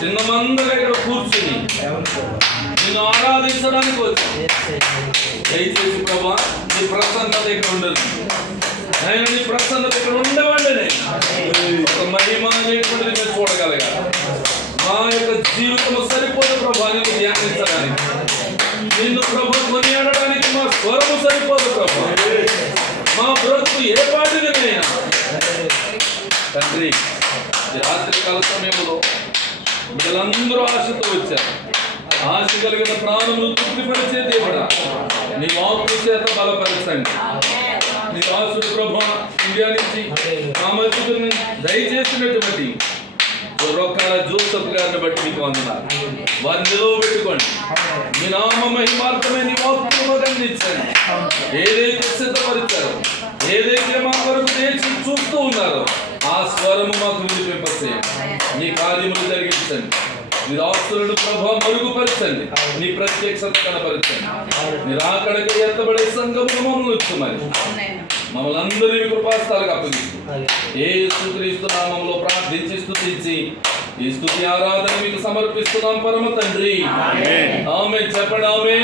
చిన్నమందరూ ఇక్కడ కూర్చుని నేను ఆరాధించడానికి వచ్చి. దయచేసి ప్రభా నీ ప్రసన్నత ఇక్కడ ఉండదు. నేను నీ ప్రసన్నత ఇక్కడ ఉండవండి నేను ఒక మహిమ అనేటువంటిది మీరు చూడగలగా మా యొక్క జీవితం సరిపోదు ప్రభా నిన్ను ధ్యానించడానికి. నిన్ను ప్రభు కొనియాడడానికి మా స్వరము సరిపోదు ప్రభా. మా బ్రతుకు ఏ పాటిదినైనా. తండ్రి రాత్రి కాల సమయంలో ప్రజలందరూ ఆశతో వచ్చారు. ఆశ కలిగిన ప్రాణములు తృప్తిపరిచే దేవుడా. నీ వాక్కు చేత బలపరచండి. నీ దాసుడు ప్రభా ఇండియా నుంచి మా దయచేసినటువంటి రొక్కాల జోసఫ్ గారిని బట్టి మీకు వందనాలు. వారిని నిలువ పెట్టుకోండి. మీ నామ మహిమార్థమే నీ వాక్కు అందించండి ఏదైతే సిద్ధపరిచారో ఏదైతే మా వరకు చేసి చూస్తూ ఉన్నారో ఆ స్వరము మాకు వినిపింపచేయండి నీ కార్యములు జరిగించండి నీ ఆస్తులను ప్రభావ మరుగుపరచండి నీ ప్రత్యక్షత కనపరచండి నీ రాకడక ఎత్తబడే సంఘమును మమ్మల్ని వచ్చుమని మమ్మల్ని అందరినీ కృపాస్తాలకు అప్పగిస్తూ ఏ స్థుతిస్తూ నామంలో ప్రార్థించి స్థుతించి ఈ స్థుతి ఆరాధన మీకు సమర్పిస్తున్నాం పరమ తండ్రి. ఆమె చెప్పండి ఆమె